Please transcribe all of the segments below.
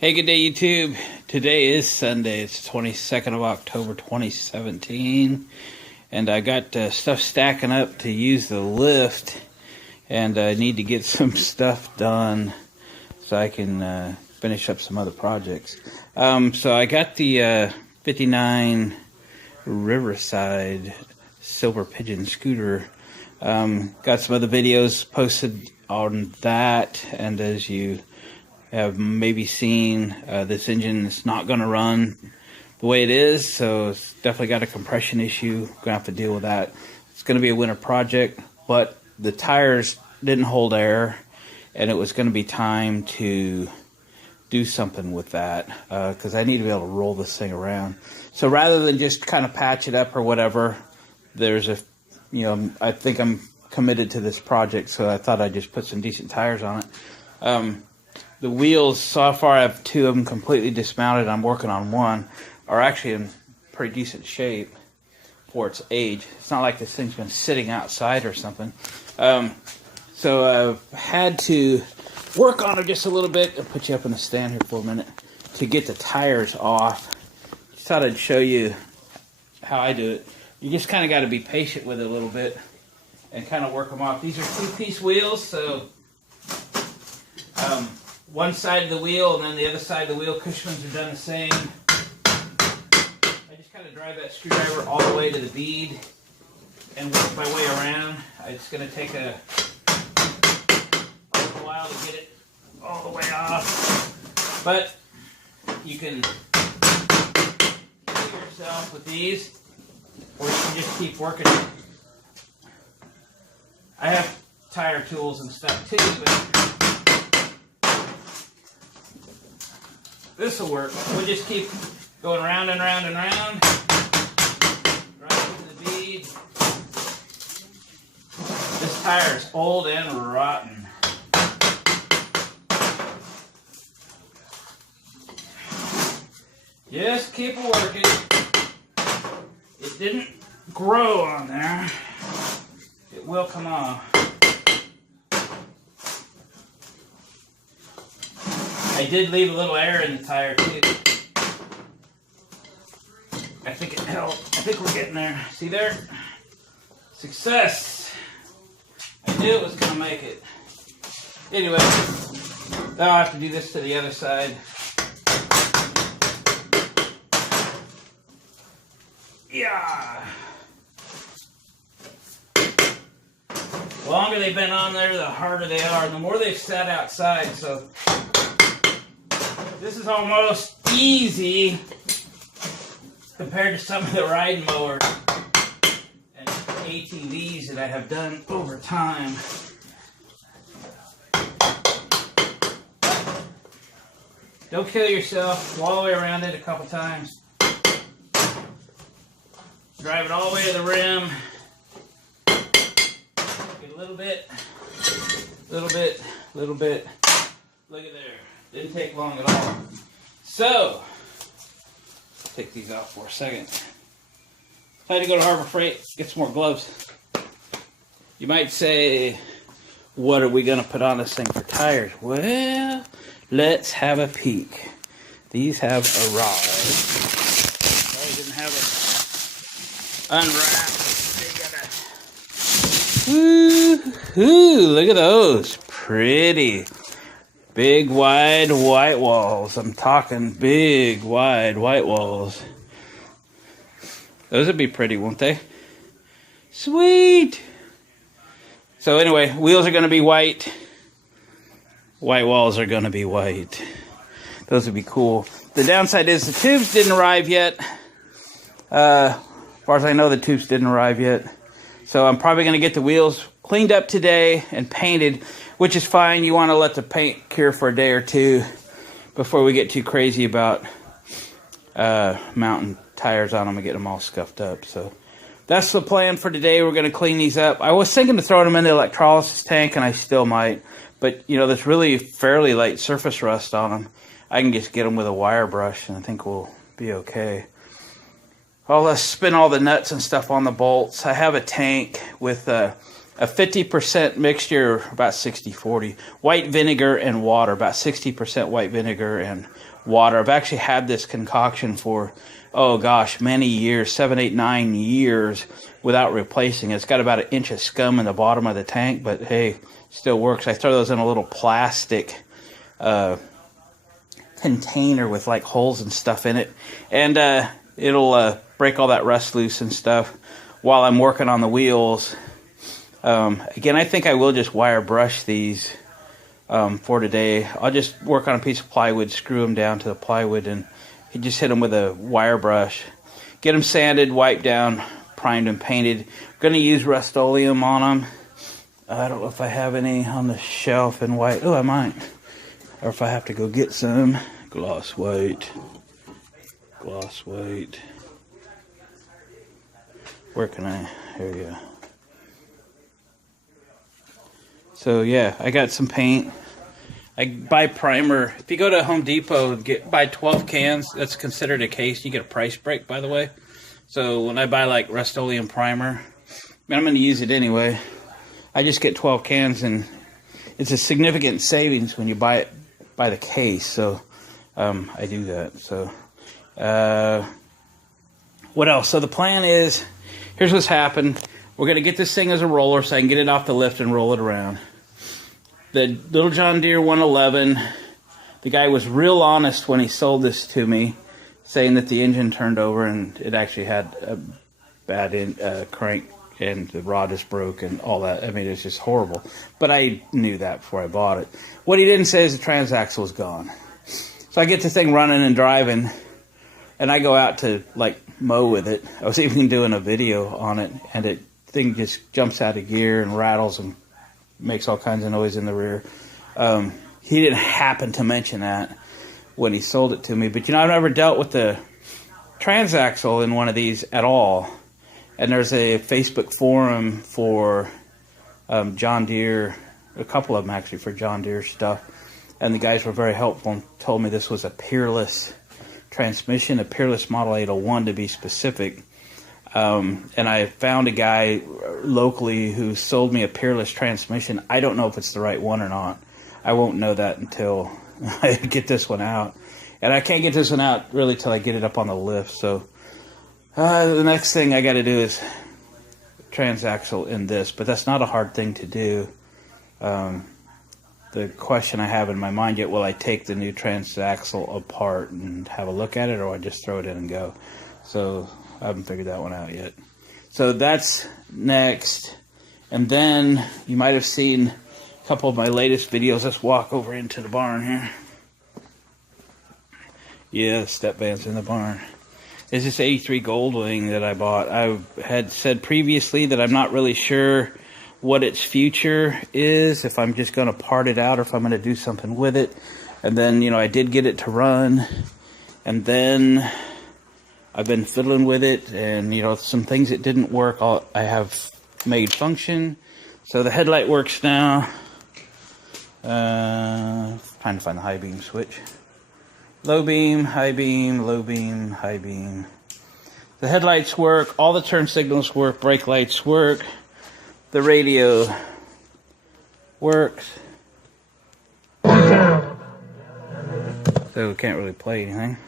Hey, good day, YouTube. Today is Sunday. It's the 22nd of October, 2017. And I got stuff stacking up to use the lift. And I need to get some stuff done so I can finish up some other projects. So I got the 59 Riverside Silver Pigeon Scooter. Got some other videos posted on that. And as you have maybe seen, this engine is not going to run the way it is, so it's definitely got a compression issue. Gonna have to deal with that. It's going to be a winter project, but the tires didn't hold air, and it was going to be time to do something with that because I need to be able to roll this thing around. So rather than just kind of patch it up or whatever, there's a, I think I'm committed to this project, so I thought I'd just put some decent tires on it. The wheels, so far I have two of them completely dismounted. I'm working on one. Are actually in pretty decent shape for its age. It's not like this thing's been sitting outside or something. So I've had to work on them just a little bit. I'll put you up in the stand here for a minute to get the tires off. Just thought I'd show you how I do it. You just kind of got to be patient with it a little bit and kind of work them off. These are two-piece wheels, so one side of the wheel and then the other side of the wheel cushions are done the same. I just kind of drive that screwdriver all the way to the bead and work my way around. It's going to take a little while to get it all the way off, but you can do yourself with these, or you can just keep working. I have tire tools and stuff too, but this will work. We'll just keep going round and round and round. Right to the bead. This tire is old and rotten. Just keep working. It didn't grow on there. It will come off. I did leave a little air in the tire too. I think it helped. I think we're getting there. See there? Success! I knew it was going to make it. Anyway, now I have to do this to the other side. Yeah! The longer they've been on there, the harder they are, and the more they've sat outside, so this is almost easy compared to some of the riding mowers and ATVs that I have done over time. Don't kill yourself. Go all the way around it a couple times. Drive it all the way to the rim. Get a little bit, little bit, little bit. Look at there. Didn't take long at all. So, take these out for a second. I had to go to Harbor Freight, get some more gloves. You might say, what are we going to put on this thing for tires? Well, let's have a peek. These have arrived. Sorry, I didn't have it unwrapped. Woo-hoo, look at those. Pretty. Big, wide, white walls. I'm talking big, wide, white walls. Those would be pretty, won't they? Sweet! So anyway, wheels are going to be white. White walls are going to be white. Those would be cool. The downside is the tubes didn't arrive yet. As far as I know, the tubes didn't arrive yet. So I'm probably going to get the wheels cleaned up today and painted, which is fine. You want to let the paint cure for a day or two before we get too crazy about mounting tires on them and getting them all scuffed up. So that's the plan for today. We're going to clean these up. I was thinking to throw them in the electrolysis tank, and I still might. But, there's really fairly light surface rust on them. I can just get them with a wire brush, and I think we'll be okay. I'll spin all the nuts and stuff on the bolts. I have a tank with a 50% mixture, about 60-40, white vinegar and water, about 60% white vinegar and water. I've actually had this concoction for, oh gosh, many years, 7, 8, 9 years without replacing it. It's got about an inch of scum in the bottom of the tank, but hey, still works. I throw those in a little plastic container with like holes and stuff in it, and it'll break all that rust loose and stuff while I'm working on the wheels. Again, I think I will just wire brush these for today. I'll just work on a piece of plywood, screw them down to the plywood, and just hit them with a wire brush. Get them sanded, wiped down, primed and painted. I'm going to use Rust-Oleum on them. I don't know if I have any on the shelf in white. Oh, I might. Or if I have to go get some. Gloss white. Gloss white. Where can I? Here we go. So yeah, I got some paint. I buy primer. If you go to Home Depot and buy 12 cans, that's considered a case. You get a price break, by the way. So when I buy like Rust-Oleum primer, I'm going to use it anyway. I just get 12 cans, and it's a significant savings when you buy it by the case. So I do that. So what else? So the plan is, here's what's happened. We're going to get this thing as a roller so I can get it off the lift and roll it around. The little John Deere 111, the guy was real honest when he sold this to me, saying that the engine turned over and it actually had a bad crank and the rod is broke and all that. I mean, it's just horrible. But I knew that before I bought it. What he didn't say is the transaxle was gone. So I get the thing running and driving, and I go out to like mow with it. I was even doing a video on it, and it thing just jumps out of gear and rattles and makes all kinds of noise in the rear. He didn't happen to mention that when he sold it to me. But, you know, I've never dealt with the transaxle in one of these at all. And there's a Facebook forum for John Deere, a couple of them actually for John Deere stuff. And the guys were very helpful and told me this was a Peerless transmission, a Peerless Model 801 to be specific. And I found a guy locally who sold me a Peerless transmission. I don't know if it's the right one or not. I won't know that until I get this one out. And I can't get this one out really till I get it up on the lift. So the next thing I got to do is transaxle in this. But that's not a hard thing to do. The question I have in my mind yet, will I take the new transaxle apart and have a look at it, or I just throw it in and go? So I haven't figured that one out yet. So that's next. And then you might have seen a couple of my latest videos. Let's walk over into the barn here. Yeah, the step van's in the barn. It's this 83 Goldwing that I bought. I had said previously that I'm not really sure what its future is, if I'm just going to part it out or if I'm going to do something with it. And then, you know, I did get it to run. And then I've been fiddling with it, and, you know, some things that didn't work I have made function. So the headlight works now. Trying to find the high beam switch. Low beam, high beam, low beam, high beam. The headlights work. All the turn signals work. Brake lights work. The radio works. So we can't really play anything,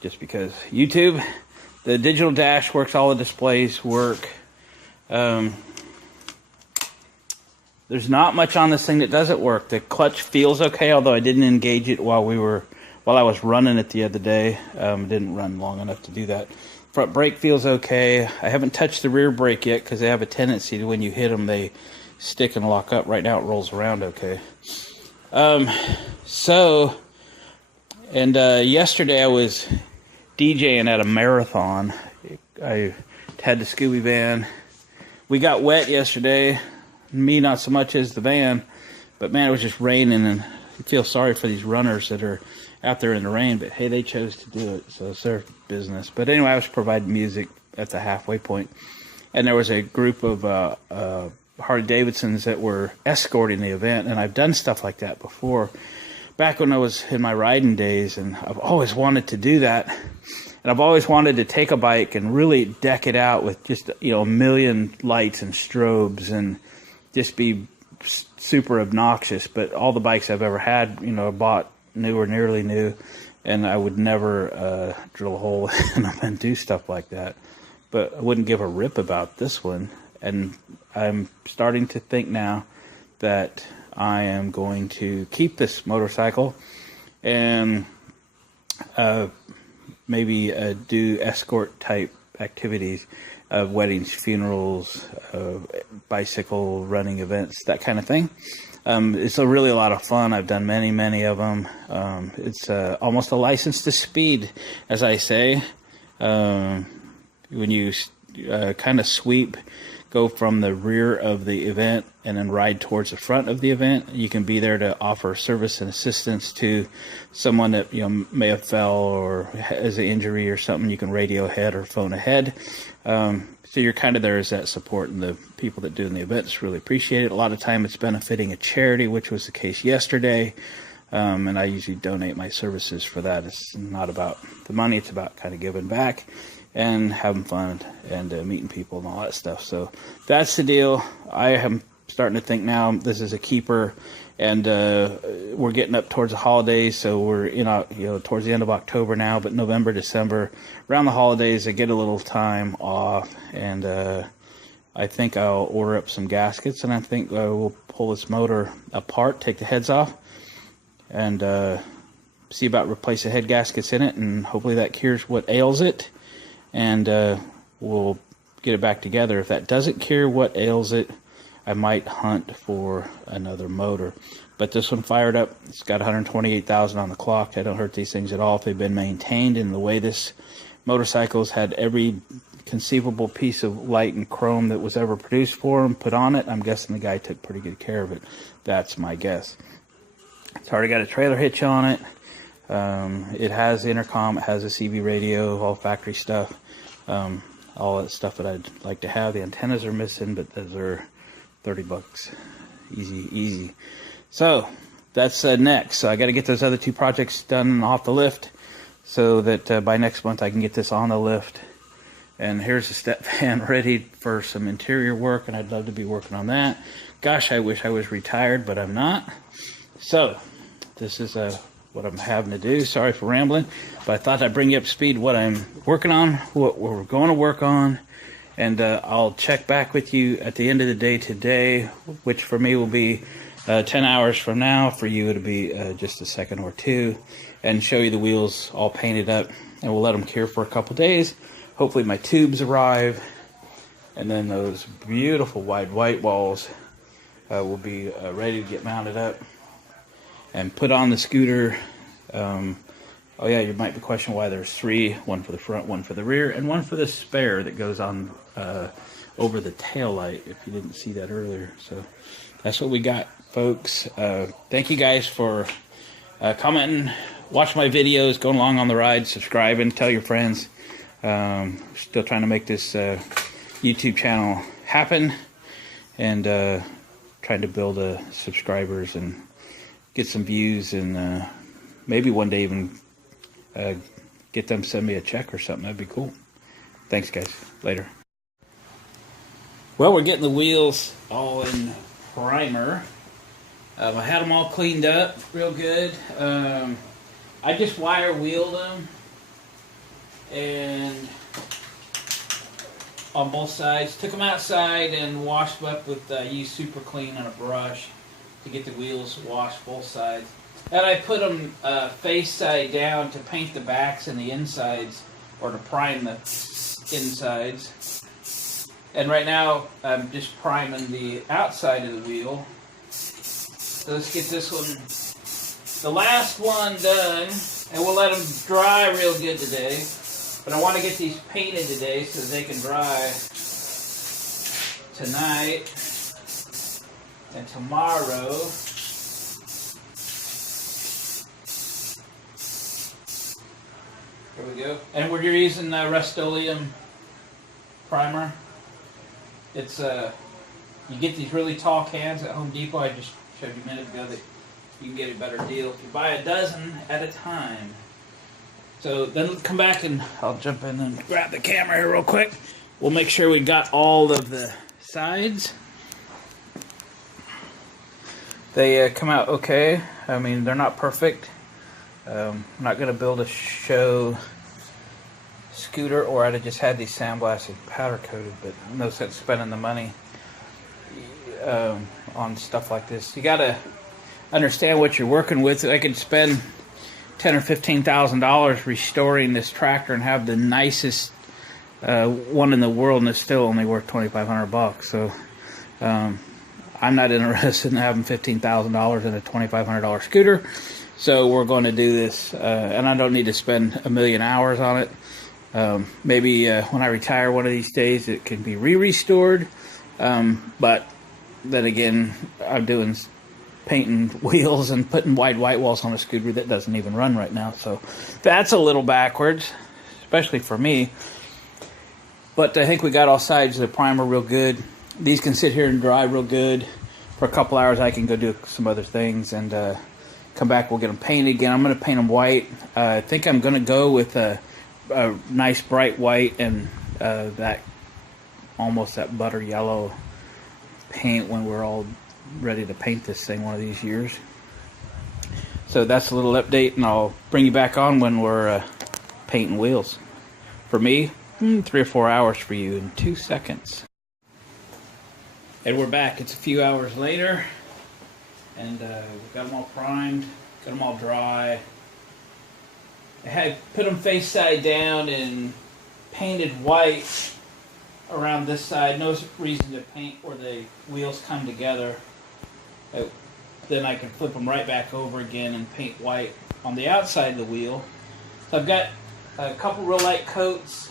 just because YouTube. The digital dash works. All the displays work. There's not much on this thing that doesn't work. The clutch feels okay, although I didn't engage it while I was running it the other day. It didn't run long enough to do that. Front brake feels okay. I haven't touched the rear brake yet because they have a tendency to, when you hit them, they stick and lock up. Right now it rolls around okay. Yesterday I was DJing at a marathon. I had the Scooby van. We got wet yesterday. Me not so much as the van, but man, it was just raining, and I feel sorry for these runners that are out there in the rain, but hey, they chose to do it, so it's their business. But anyway, I was providing music at the halfway point, and there was a group of Harley Davidsons that were escorting the event, and I've done stuff like that before, back when I was in my riding days, and I've always wanted to do that, and I've always wanted to take a bike and really deck it out with just, you know, a million lights and strobes and just be super obnoxious. But all the bikes I've ever had, you know, bought new or nearly new, and I would never drill a hole in them and do stuff like that. But I wouldn't give a rip about this one. And I'm starting to think now that I am going to keep this motorcycle and maybe do escort type activities, weddings, funerals, bicycle running events, that kind of thing. It's really a lot of fun. I've done many of them. It's almost a license to speed, as I say. When you kind of sweep, go from the rear of the event and then ride towards the front of the event, you can be there to offer service and assistance to someone that, you know, may have fell or has an injury or something. You can radio ahead or phone ahead. So you're kind of there as that support, and the people that do in the events really appreciate it. A lot of time it's benefiting a charity, which was the case yesterday. And I usually donate my services for that. It's not about the money. It's about kind of giving back and having fun and meeting people and all that stuff. So that's the deal. I am starting to think now this is a keeper, and we're getting up towards the holidays, so we're towards the end of October now. But November, December, around the holidays, I get a little time off, and I think I'll order up some gaskets, and I think we'll pull this motor apart, take the heads off, and see about replacing head gaskets in it, and hopefully that cures what ails it. And we'll get it back together. If that doesn't cure what ails it, I might hunt for another motor. But this one fired up. It's got 128,000 on the clock. I don't hurt these things at all if they've been maintained. And the way this motorcycle's had every conceivable piece of light and chrome that was ever produced for them put on it, I'm guessing the guy took pretty good care of it. That's my guess. It's already got a trailer hitch on it. It has intercom, it has a CB radio, all factory stuff, all that stuff that I'd like to have. The antennas are missing, but those are $30. Easy. So that's next. So I got to get those other two projects done off the lift, so that by next month I can get this on the lift. And here's the step van ready for some interior work, and I'd love to be working on that. Gosh, I wish I was retired, but I'm not. So this is what I'm having to do. Sorry for rambling, but I thought I'd bring you up to speed what I'm working on, what we're going to work on, and I'll check back with you at the end of the day today, which for me will be 10 hours from now. For you it'll be just a second or two, and show you the wheels all painted up, and we'll let them cure for a couple days. Hopefully my tubes arrive, and then those beautiful wide white walls will be ready to get mounted up and put on the scooter. Oh yeah, you might be questioning why there's three, one for the front, one for the rear, and one for the spare that goes on over the tail light, if you didn't see that earlier. So that's what we got, folks. Thank you guys for commenting, watching my videos, going along on the ride, subscribing, tell your friends. Still trying to make this YouTube channel happen, and trying to build subscribers and get some views, and maybe one day even get them to send me a check or something. That'd be cool. Thanks, guys. Later. Well, we're getting the wheels all in primer. I had them all cleaned up real good. I just wire wheeled them, and on both sides, took them outside and washed them up with used Super Clean on a brush to get the wheels washed both sides. And I put them face side down to paint the backs and the insides, or to prime the insides. And right now I'm just priming the outside of the wheel. So let's get this one, the last one, done, and we'll let them dry real good today. But I want to get these painted today so they can dry tonight and tomorrow. There we go. And we're using Rust-Oleum primer. It's you get these really tall cans at Home Depot. I just showed you a minute ago that you can get a better deal if you buy a dozen at a time. So then let's come back, and I'll jump in and grab the camera here real quick. We'll make sure we got all of the sides. They come out okay. I mean, they're not perfect. I'm not going to build a show scooter, or I'd have just had these sandblasted powder coated, but no sense spending the money on stuff like this. You got to understand what you're working with. I could spend $10,000 or $15,000 restoring this tractor and have the nicest one in the world, and it's still only worth $2,500. So I'm not interested in having $15,000 in a $2,500 scooter. So we're going to do this, and I don't need to spend a million hours on it. Maybe when I retire one of these days, it can be restored. But then again, I'm doing painting wheels and putting white walls on a scooter that doesn't even run right now. So that's a little backwards, especially for me. But I think we got all sides of the primer real good. These can sit here and dry real good. For a couple hours, I can go do some other things and come back. We'll get them painted again. I'm going to paint them white. I think I'm going to go with a nice bright white and that almost that butter yellow paint when we're all ready to paint this thing one of these years. So that's a little update, and I'll bring you back on when we're painting wheels. For me, 3 or 4 hours. For you in 2 seconds. And we're back. It's a few hours later, and we've got them all primed, got them all dry. I had put them face side down and painted white around this side. No reason to paint where the wheels come together. Then I can flip them right back over again and paint white on the outside of the wheel. So I've got a couple real light coats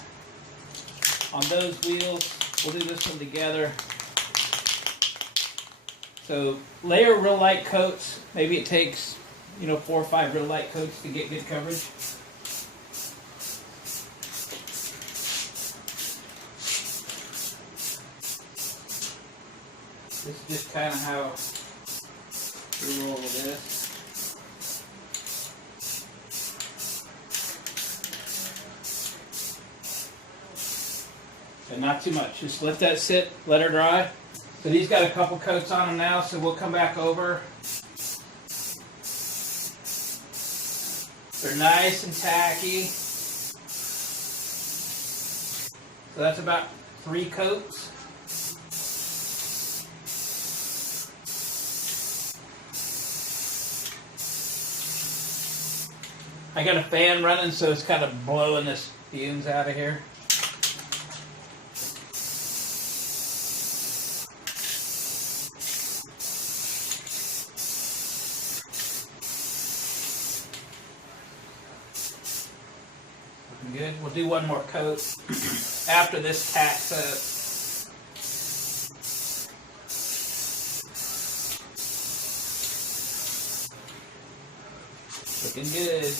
on those wheels. We'll do this one together. So layer real light coats. Maybe it takes 4 or 5 real light coats to get good coverage. This is just kind of how we roll this. And not too much. Just let that sit, let her dry. So these got a couple coats on them now, so we'll come back over. They're nice and tacky. So that's about 3 coats. I got a fan running, so it's kind of blowing this fumes out of here. Looking good. We'll do one more coat after this tacks up. Looking good.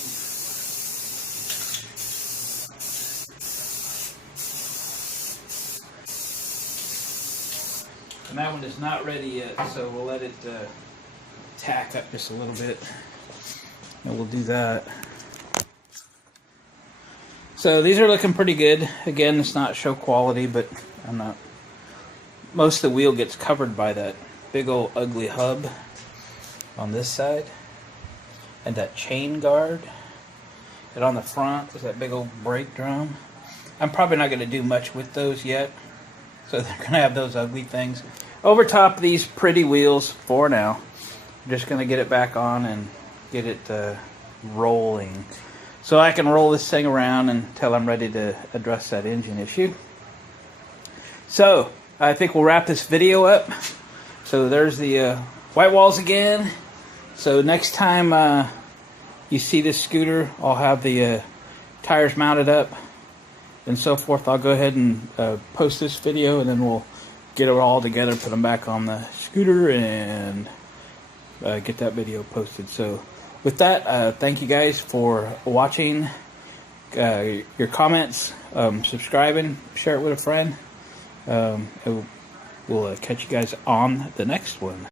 And that one is not ready yet, so we'll let it tack up just a little bit. And we'll do that. So these are looking pretty good. Again, it's not show quality, but I'm not. Most of the wheel gets covered by that big old ugly hub on this side. And that chain guard. And on the front is that big old brake drum. I'm probably not going to do much with those yet. So they're going to have those ugly things over top of these pretty wheels for now. I'm just going to get it back on and get it rolling. So I can roll this thing around until I'm ready to address that engine issue. So I think we'll wrap this video up. So there's the white walls again. So next time you see this scooter, I'll have the tires mounted up and so forth. I'll go ahead and post this video, and then we'll get it all together, put them back on the scooter, and get that video posted. So with that, thank you guys for watching, your comments, subscribing, share it with a friend. We'll catch you guys on the next one.